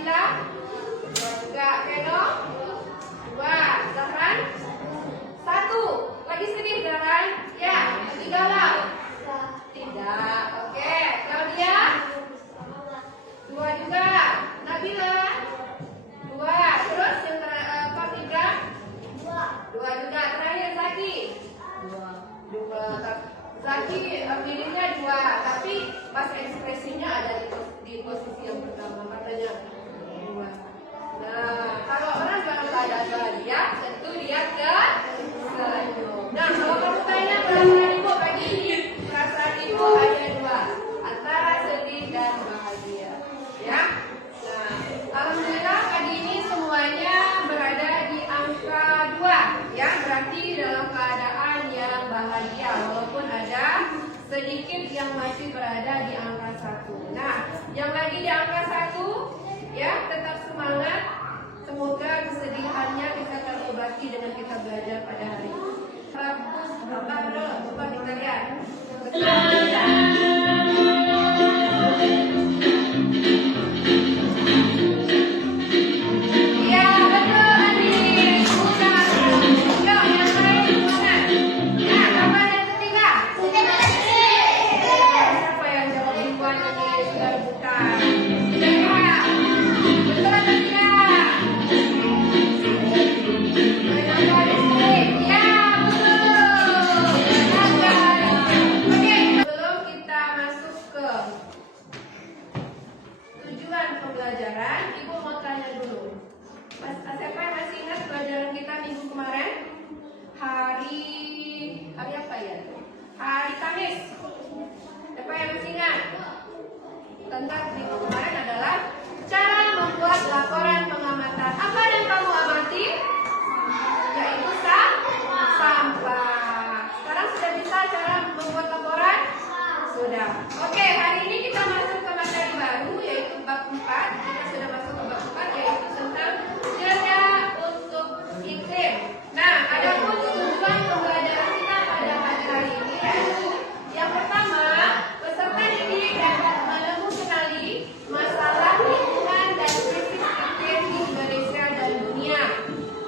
Sila? Enggak. Keno? 2. Zahran? 1. Lagi sedih Zahran? Ya. Ketiga lah? Tidak. Oke. Claudia? 2 juga. Nabila? 2. Terus yang ketiga? 2 juga. Terakhir Zaki? 2. Zaki pilihnya 2, tapi pas ekspresinya ada di posisi yang pertama, makanya 2. Nah, kalau orang dalam keadaan bahagia, tentu dia ke senyum. Nah, kalau kamu tanya perasaan ibu pagi ini, perasaan ibu hanya 2, antara sedih dan bahagia. Ya. Nah, alhamdulillah pagi ini semuanya berada di angka 2, ya, berarti dalam keadaan yang bahagia, walaupun ada sedikit yang masih berada di angka 1. Nah, yang lagi di angka 1, ya, tetap semangat. Semoga kesedihannya bisa terobati dengan kita belajar pada hari ini. Coba kita lihat. Pembelajaran, Ibu mau tanya dulu. Siapa yang masih ingat pelajaran kita minggu kemarin? Hari apa ya? Hari Kamis. Siapa yang masih ingat? Tentang minggu kemarin adalah cara membuat laporan pengamatan. Apa yang kamu amati? Yaitu sampah. Sekarang sudah bisa cara membuat laporan? Sudah. Oke, hari ini kita masuk ke materi baru, yaitu bab 4. Kita sudah masuk ke bab 4, yaitu tentang jeda untuk iklim. Nah, ada pun tujuan pembelajaran kita pada hari ini, yaitu yang pertama, peserta didik dapat mengenali masalah lingkungan dan krisis iklim di Indonesia dan dunia.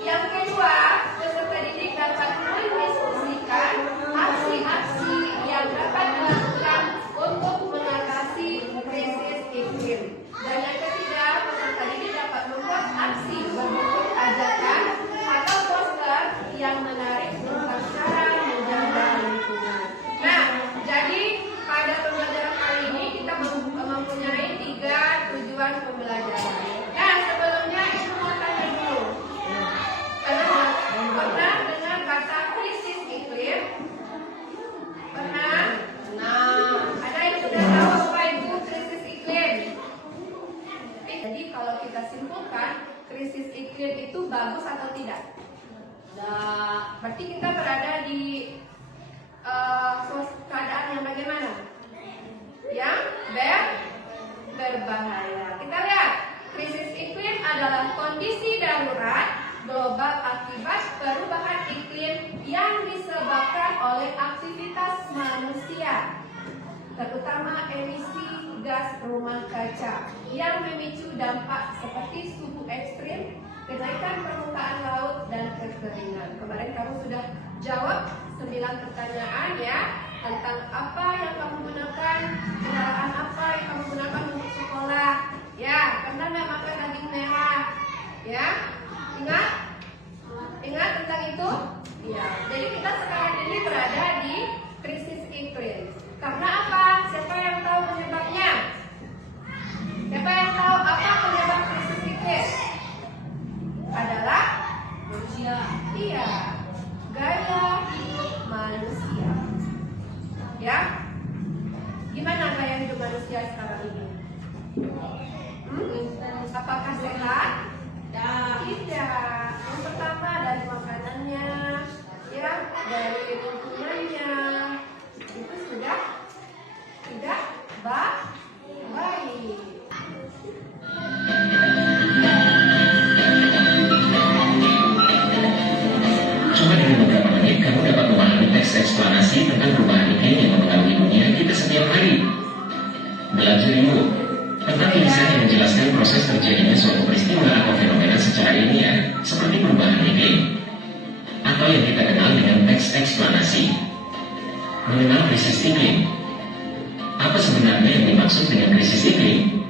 Yang kedua, peserta didik dapat mendiskusikan aksi-aksi yang dapat dilakukan untuk mengatasi krisis iklim. Dan yang ketiga, peserta didik dapat membuat aksi berbentuk ajakan atau poster yang menarik tentang cara menjaga lingkungan. Nah, jadi pada pembelajaran kali ini kita mempunyai 3 tujuan pembelajaran. Nah, sebelumnya Ibu mau tanya dulu. Pernah dengar kata krisis iklim? Pernah? Nah, ada yang sudah tahu apa itu krisis iklim? Jadi kalau kita simpulkan, krisis iklim itu bagus atau tidak? Nah, berarti kita berada di keadaan yang bagaimana? Yang berbahaya. Kita lihat, krisis iklim adalah kondisi darurat global akibat perubahan iklim yang disebabkan oleh aktivitas manusia, terutama emisi gas rumah kaca yang memicu dampak seperti suhu ekstrim, kenaikan permukaan laut, dan kekeringan. Kemarin kamu sudah jawab 9 pertanyaan ya, tentang apa yang kamu gunakan, kendaraan apa yang kamu gunakan untuk sekolah. Ya, pernah nggak makan daging merah? Ya, ingat tentang itu? Ya, jadi kita sekarang ini berada di krisis iklim. Karena apa? Siapa yang tahu penyebabnya? Siapa yang tahu apa penyebab krisis iklim? Adalah manusia. Iya, gaya hidup manusia. Ya, gimana gaya hidup manusia sekarang ini? Apakah sehat? Tidak. Yang pertama dari makanannya, ya, dari lingkungannya, itu sudah tidak baik. Cuma dengan beberapa menit kamu dapat memahami teks eksplanasi tentang perubahan iklim yang mempengaruhi dunia kita setiap hari. Belajar ilmu tentang tulisan yang menjelaskan proses terjadinya suatu teks eksplanasi. Mengenal krisis iklim. Apa sebenarnya yang dimaksud dengan krisis iklim?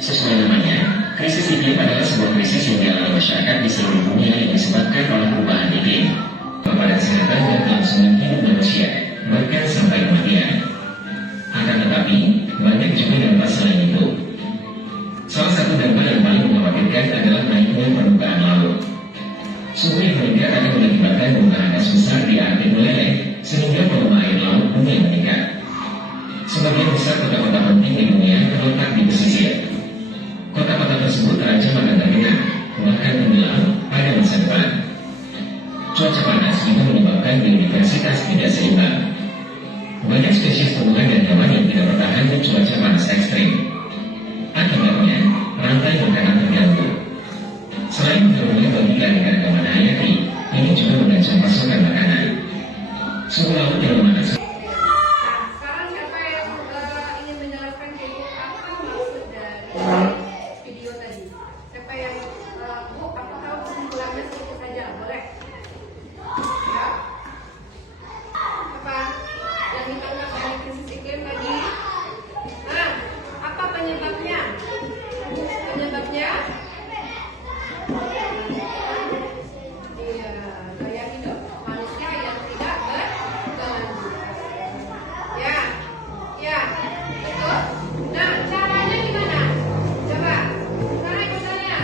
Sesuai namanya, krisis iklim adalah sebuah krisis yang dialami masyarakat di seluruh dunia yang disebabkan oleh perubahan iklim kepada kesehatan dan kelangsungan hidup manusia, bahkan sampai kematian. Akan tetapi, banyak juga dampak selain itu. Salah satu dampak yang paling mengkhawatirkan adalah naiknya permukaan laut. Suhu yang meningkat akan mengakibatkan mudahan es besar di Arktik meleleh, sehingga volume air laut mulai meningkat. Sebagian besar kota-kota penting di dunia terletak di pesisir. Kota-kota tersebut terancam akan tergenang, bahkan tenggelam pada masa depan. Cuaca panas juga menyebabkan biodiversitas tidak seimbang. Banyak spesies tumbuhan dan hewan yang tidak bertahan di cuaca panas ekstrim. Akibatnya, rantai makanan terganggu. Selain berbahaya bagi keanekaragaman hewan hayati, ini juga mengancam pasokan makanan. Suhu laut yang memanas. Sekarang siapa yang ingin menjelaskan apa maksud dari video tadi? Siapa yang Bu, apa tahu kesimpulannya sedikit saja? Boleh? Ya. Apa yang ditangkap dari krisis iklim tadi? Nah, apa penyebabnya? Penyebabnya? Iya, gaya hidup manusia yang tidak berkelanjutan. Ya, ya, betul. Nah, caranya gimana? Coba, cara ikutannya.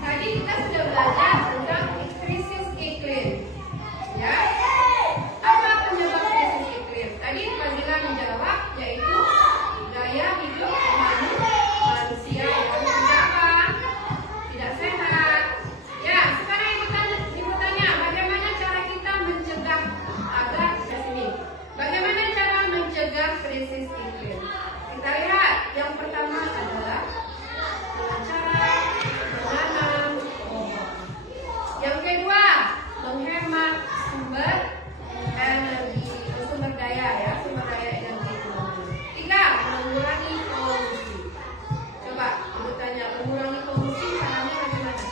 Tadi kita sudah belajar tentang krisis iklim. Ya, apa penyebab krisis iklim? Tadi Fazila menjawab, yaitu gaya hidup manusia yang tidak apa? Tidak sehat. Ya, sekarang ikutannya. Bagaimana cara kita mencegah agar di sini? Bagaimana cara mencegah krisis iklim? Kita lihat, yang pertama adalah dengan cara menanam pohon. Yang kedua, menghemat sumber energi, sumber daya ya, sumber daya energi. Tiga, mengurangi polusi. Coba ibu tanya, mengurangi polusi caranya bagaimana?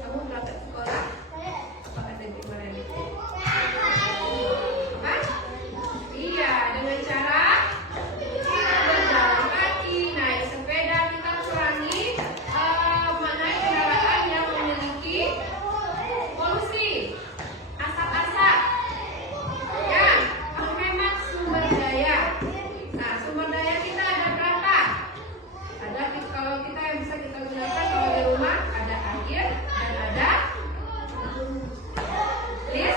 Kamu berangkat sekolah? Apa kata ibu kemarin? Apa? Iya, dengan cara berjalan kaki, naik sepeda, kita kurangi naik kendaraan yang memiliki polusi, asap-asap. Ya, menghemat sumber daya. Nah, sumber daya kita ada berapa? Ada kalau kita yang bisa kita gunakan kalau di rumah ada air dan ada listrik.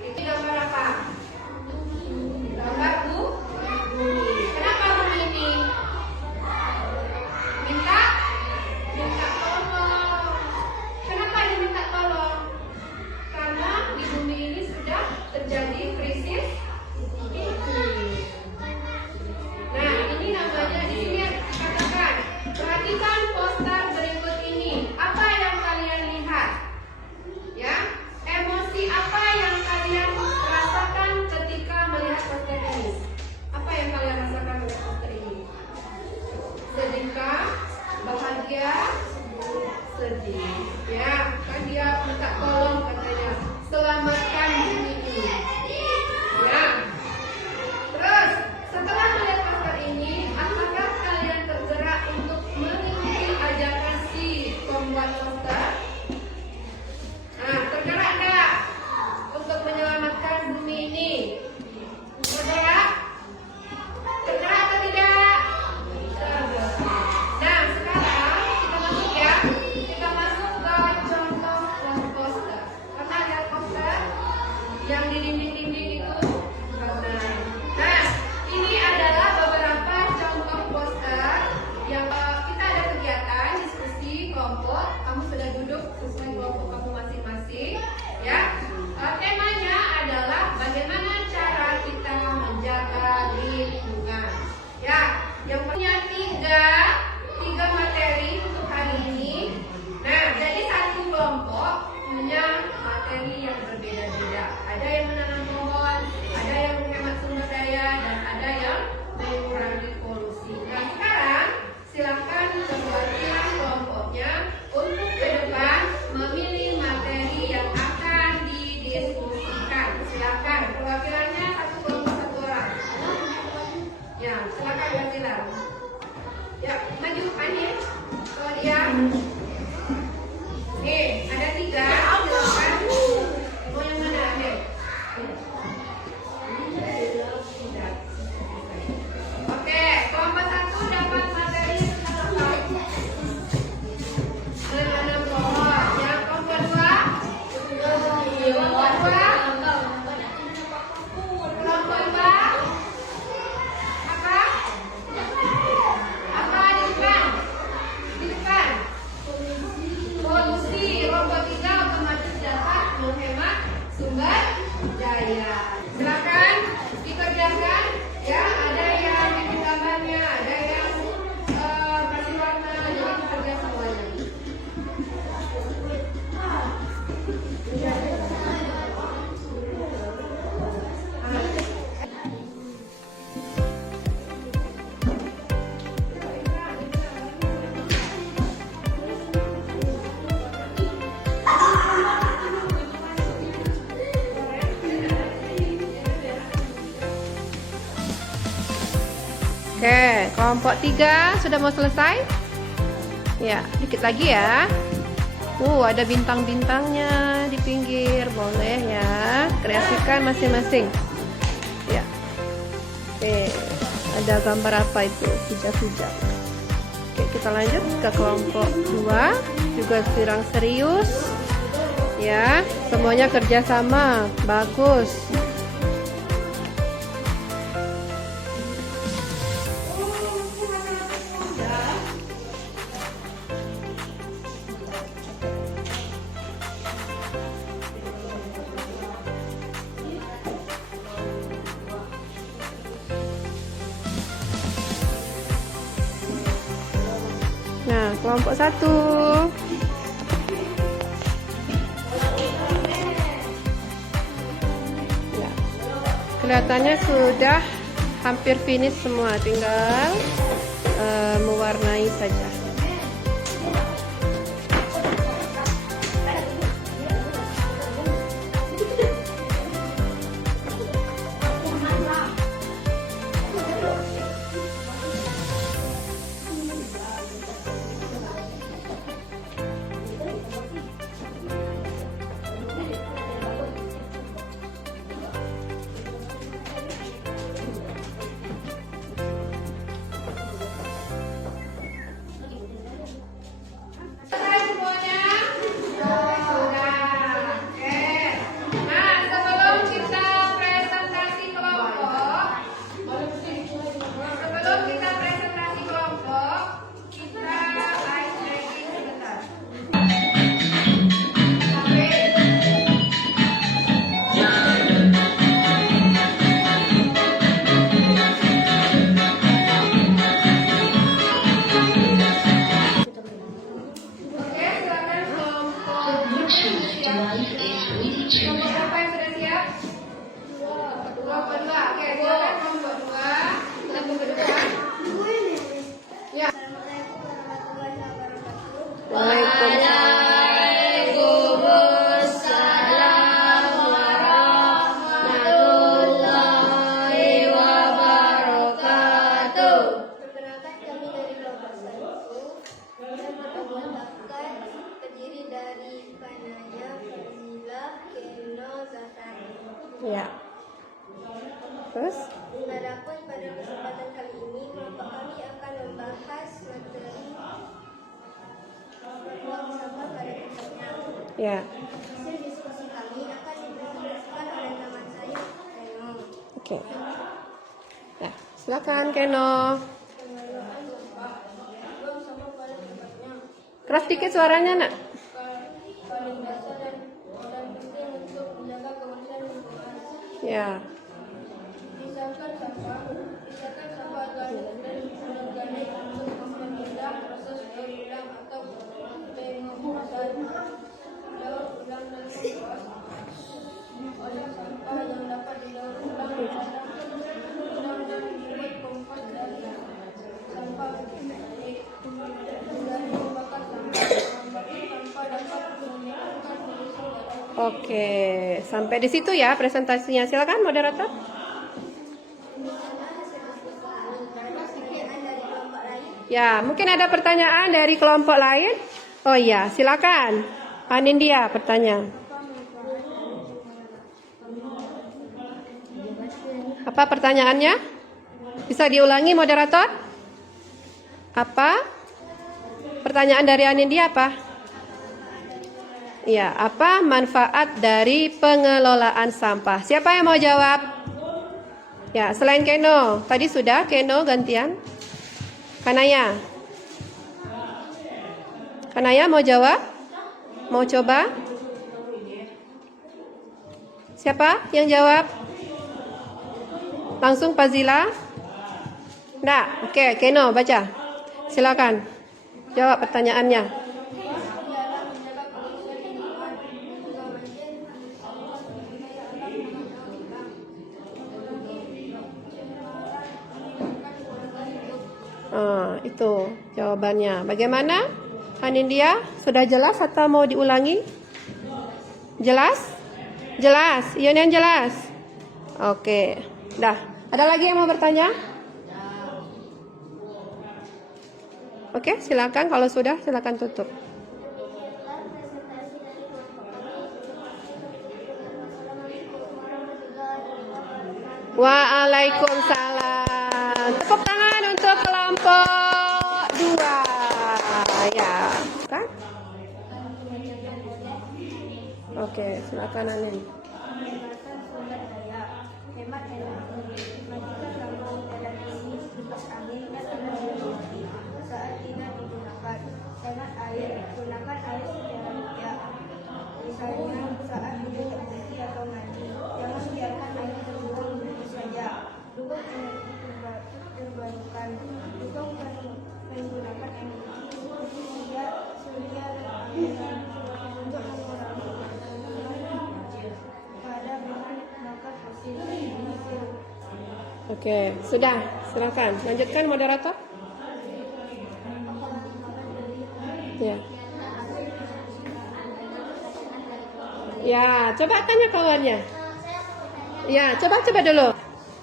Ini gambar apa? Gambar bumi. Kenapa bumi ini? Minta tolong. Kenapa diminta tolong? Karena di bumi ini sudah terjadi krisis iklim. Nah, ini namanya di sini dikatakan. Perhatikan poster berikut ini. Apa yang kalian lihat? Ya, emosi apa yang kalian rasakan ketika melihat poster ini? Apa yang kalian rasakan melihat poster ini? Sedihkah? Bahagia? Sedih. Ya, kan dia minta tolong katanya. Selamatkan bumi ini. Ya. Terus, setelah melihat poster ini, apakah kalian tergerak untuk mengikuti ajakan si pembuat poster? Nah, tergerak nggak untuk menyelamatkan bumi ini? Tergerak? Tergerak atau tidak? Tergerak. Nah, sekarang kita masuk ya. Kita masuk ke contoh poster. Pernah lihat poster? Kelompok 3 sudah mau selesai? Ya, dikit lagi ya. Ada bintang-bintangnya di pinggir. Boleh ya, kreasikan masing-masing. Ya. Oke, ada gambar apa itu? Hijab-hijab. Oke, kita lanjut ke kelompok 2. Juga sedang serius. Ya, semuanya kerjasama. Bagus. Nah, kelompok 1. Ya. Kelihatannya sudah hampir finish semua, tinggal mewarnai saja. Ya. Terus? Adapun pada kesempatan kali ini kelompok kami akan membahas materi buang sampah pada tempatnya. Ya. Hasil diskusi kami akan dipresentasikan oleh teman saya, Keno. Oke. Ya, silakan Keno. Pengelolaan sampah, buang sampah pada tempatnya. Keras dikit suaranya, Nak. Paling dasar dan penting untuk menjaga kebersihan lingkungan. Ya. Pisahkan sampah organik dan anorganik untuk menindak proses daur ulang atau pengemasan. Daur ulang dan kompost. Olah sampah yang dapat didaur ulang dan dibuat kompos dari sampah organik. Hindari membakar sampah. Membakar sampah dapat meningkatkan polusi udara. Oke, sampai di situ ya presentasinya. Silakan moderator. Ya, mungkin ada pertanyaan dari kelompok lain. Oh iya, silakan. Anindya bertanya. Apa pertanyaannya? Bisa diulangi moderator? Apa? Pertanyaan dari Anindya apa? Ya, apa manfaat dari pengelolaan sampah? Siapa yang mau jawab? Ya, selain Keno. Tadi sudah Keno gantian. Kanaya. Kanaya mau jawab? Mau coba? Siapa yang jawab? Langsung Fazila? Nggak, oke, Keno baca. Silakan. Jawab pertanyaannya. Itu jawabannya. Bagaimana? Anindya, sudah jelas atau mau diulangi? Jelas? Jelas. Ion yang jelas. Oke. Dah. Ada lagi yang mau bertanya? Oke, silakan. Kalau sudah, silakan tutup. Demikianlah presentasi dari kelompok kami. Wassalamualaikum warahmatullahi wabarakatuh. Waalaikumsalam. Tepuk tangan untuk kelompok 2. Ya, kan? Oke, silakan Anin. Menggunakan sumber daya, hemat energi, matikan lampu televisi, kipas angin dan televisi saat tidak digunakan. Hemat air, gunakan air secara bijak. Misalnya saat hidup bersih atau mandi, jangan biarkan air terbuang begitu saja. Dukung energi terbarukan, dukung menggunakan energi seperti surya dan angin untuk mengurangi pada bahan bakar fosil. Oke, sudah. Silakan. Lanjutkan moderator. Ya. Ya, coba tanya kawannya. Ya, coba dulu.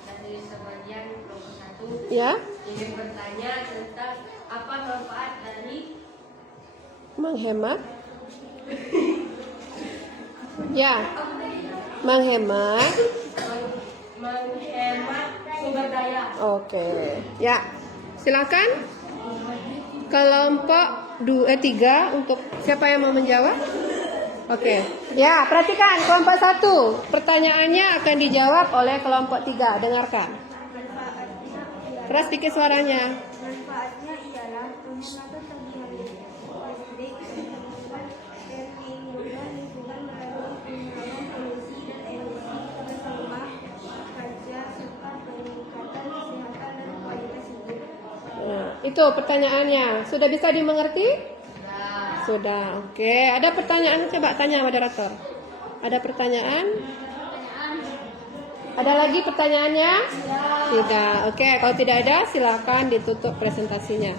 Dari sebagian kelompok 1 Ya, ingin bertanya tentang apa manfaat dari menghemat. Ya, menghemat. menghemat sumber daya. Oke. Ya, silakan. Kelompok 3 untuk siapa yang mau menjawab? Oke. Ya, perhatikan kelompok 1. Pertanyaannya akan dijawab oleh kelompok 3. Dengarkan. Keras sedikit suaranya. Manfaatnya ialah penghematan tagihan listrik, perlindungan lingkungan melalui pengurangan polusi dan emisi gas rumah kaca serta peningkatan kesehatan dan kualitas hidup. Nah, itu pertanyaannya. Sudah bisa dimengerti? Sudah. Oke. Ada pertanyaan? Coba tanya moderator. Ada pertanyaan? Ada lagi pertanyaannya? Tidak. Oke. Kalau tidak ada, silakan ditutup presentasinya.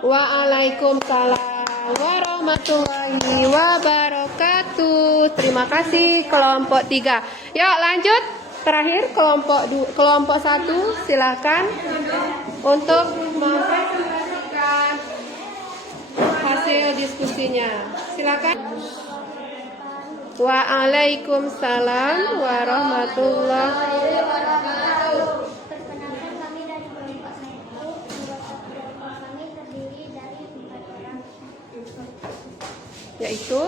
Waalaikumsalam warahmatullahi wabarakatuh. Terima kasih kelompok 3. Yuk lanjut. Terakhir kelompok 1 silakan untuk mempresentasikan hasil diskusinya. Silakan. Waalaikumsalam warahmatullahi wabarakatuh. Perkenalkan kami dari kelompok 1. Anggota kelompok kami terdiri dari 4 orang, Yaitu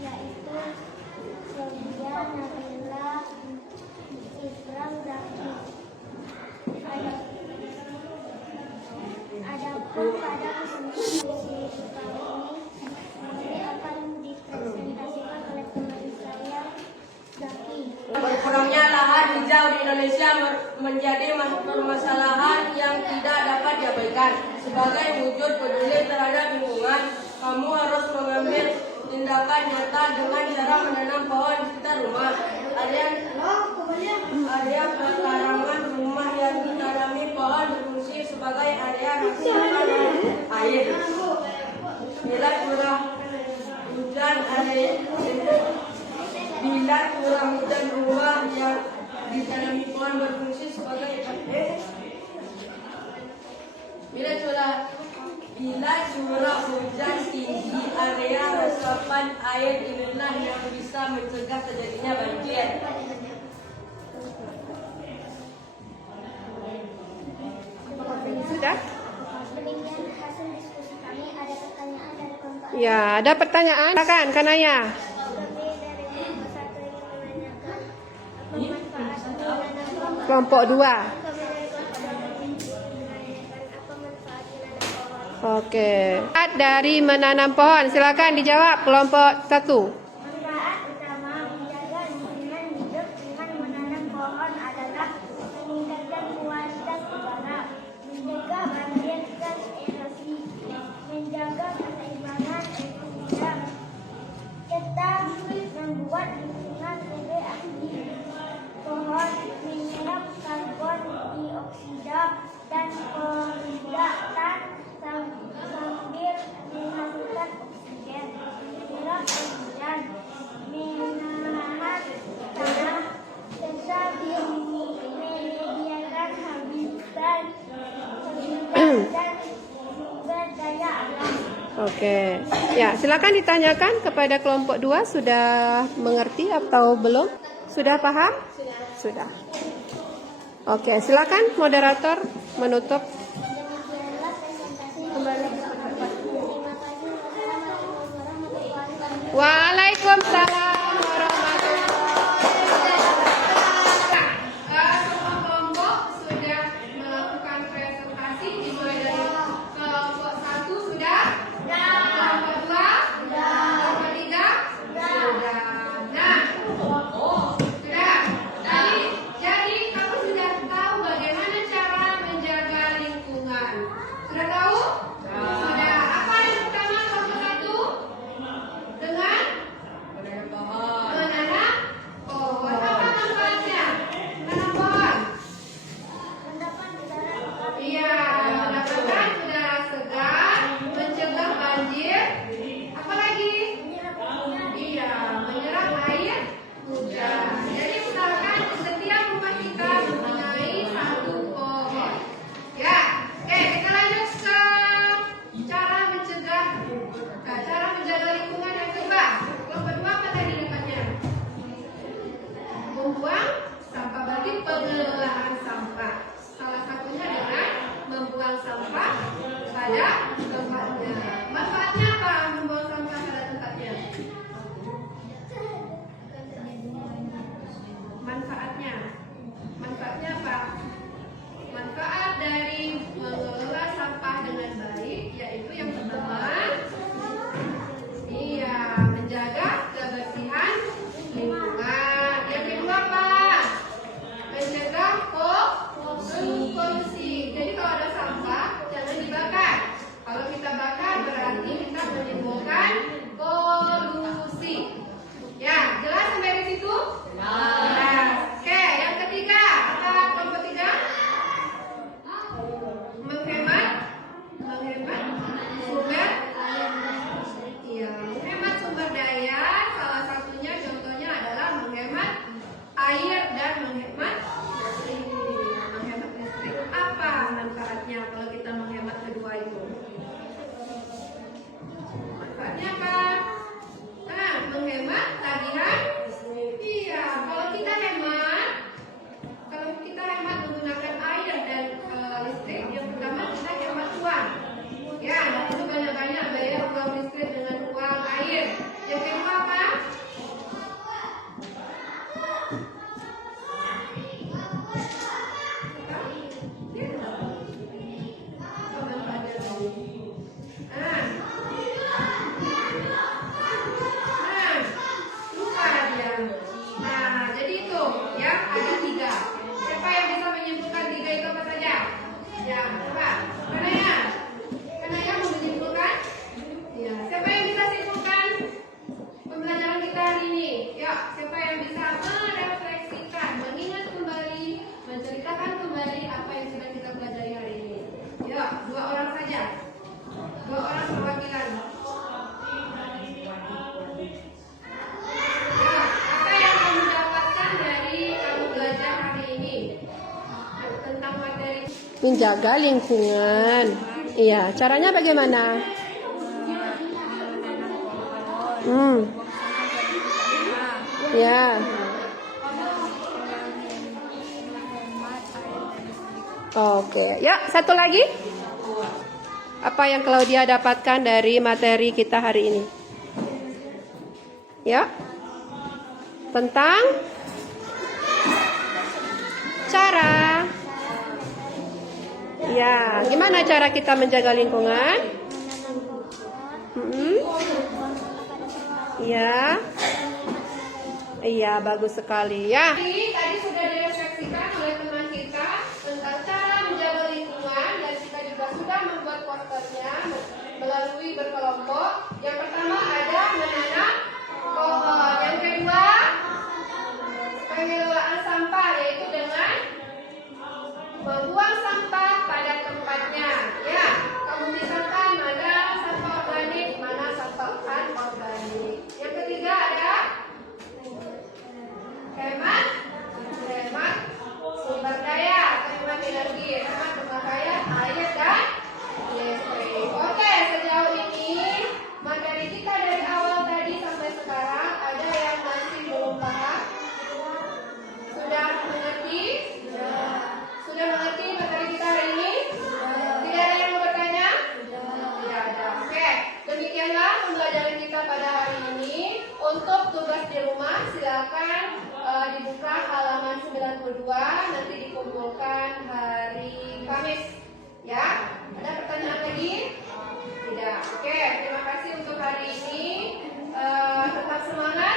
yaitu Sofia, Nabila, Ikram, Zaki. Adapun pada presentasi kami ini akan dipresentasikan oleh teman saya, Zaki. Berkurangnya lahan hijau di Indonesia menjadi permasalahan yang tidak dapat diabaikan. Sebagai wujud peduli terhadap lingkungan, kamu harus mengambil tindakan nyata dengan cara menanam pohon di sekitar rumah. Area pekarangan rumah yang ditanami pohon berfungsi sebagai area rasakan air. Bila curah hujan rumah yang ditanami pohon berfungsi sebagai Bila curah hujan tinggi, area resapan air inilah yang bisa mencegah terjadinya banjir. sudah? Demikian hasil diskusi kami. Ada pertanyaan dari kelompok Ya, ada pertanyaan? Silakan, Kanaya. kami dari kelompok 1 ingin menanyakan apa manfaat menanam pohon. Kelompok 2. Kami dari kelompok 2 ingin menanyakan apa manfaat menanam pohon. Oke. Dari menanam pohon, silakan dijawab kelompok 1. Manfaat utama menjaga lingkungan hidup dengan menanam pohon adalah meningkatkan kualitas udara, mencegah banjir dan erosi, menjaga keseimbangan ekosistem, serta membuat lingkungan lebih asri. Pohon menyerap karbon dioksida dan polutan sambil menghasilkan oksigen. Inilah oksigen Oke. Ya, silakan ditanyakan kepada kelompok 2 sudah mengerti atau belum? Sudah paham? Sudah. Oke, silakan moderator menutup. Waalaikumsalam warahmatullahi wabarakatuh. Semua kelompok sudah melakukan presentasi dimulai dari kelompok 1 sudah, kelompok 2 kelompok 3 sudah. Nah, sudah. Jadi kamu sudah tahu bagaimana cara menjaga lingkungan. Sudah tahu? Sudah. Apa yang pertama kelompok 1? Dengan menanam pohon. Apa manfaatnya? Menanam pohon. Iya, mendapatkan udara segar, mencegah banjir. Apa lagi? Iya, menyerap air hujan. Jadi usahakan di setiap rumah kita mempunyai 1 pohon. Ya, oke, kita lanjut ke cara mencegah, cara menjaga lingkungan yang kedua. Kelompok 2 apa tadi dapatnya? Membuang sampah, berarti pengelolaan sampah. Salah satunya dengan membuang sampah pada tempatnya. Manfaatnya apa membuang sampah pada tempatnya? Manfaatnya apa? Manfaat dari mengelola sampah dengan baik yaitu yang pertama, iya, menjaga kebersihan lingkungan. Yang kedua apa? Mencegah polusi. Jadi kalau ada sampah jangan dibakar. Kalau kita bakar berarti kita menimbulkan polusi. Ya, jelas sampai di situ? Jelas. Oke, yang ketiga, apa kelompok 3? Menghemat sumber. Iya, menghemat sumber daya. Salah satunya contohnya adalah menghemat air dan menghemat listrik. Apa manfaatnya kalau kita menghemat kedua itu? Manfaatnya apa? Nah, menghemat tagihan. Iya, kalau kita hemat menggunakan air dan listrik, yang pertama kita hemat uang. Ya, itu banyak-banyak bayar uang listrik dengan uang air. Yang kedua apa? Nah, jadi itu ya ada 3. Siapa yang bisa menyimpulkan 3 itu apa saja? Ya, coba. Kanaya mau menyimpulkan? Ya, siapa yang bisa simpulkan pembelajaran kita hari ini? Ya, siapa yang bisa merefleksikan, mengingat kembali, menceritakan kembali apa yang sudah kita pelajari hari ini? Ya, 2 orang saja. 2 orang perwakilan. Ya, apa yang kamu dapatkan dari kamu belajar hari ini tentang materi? Menjaga lingkungan. Iya, caranya bagaimana? Ya. Oke, ya satu lagi. Apa yang Claudia dapatkan dari materi kita hari ini? Ya, tentang cara. Ya, gimana cara kita menjaga lingkungan? Ya, iya bagus sekali ya. Tadi sudah direfleksikan oleh teman kita tentang cara menjaga lingkungan dan kita juga sudah membuat posternya melalui berkelompok. Yang pertama ada menanam pohon. Yang kedua pengelolaan sampah yaitu dengan membuang sampah pada tempatnya. Ya, kamu misalkan mana sampah organik, mana sampah anorganik. Yang ketiga ada hemat sumber daya, hemat energi, hemat pemakaian air dan listrik. Oke, sejauh ini berdua nanti dikumpulkan hari Kamis. Ya, ada pertanyaan lagi? Tidak. Oke, terima kasih untuk hari ini. Tetap semangat.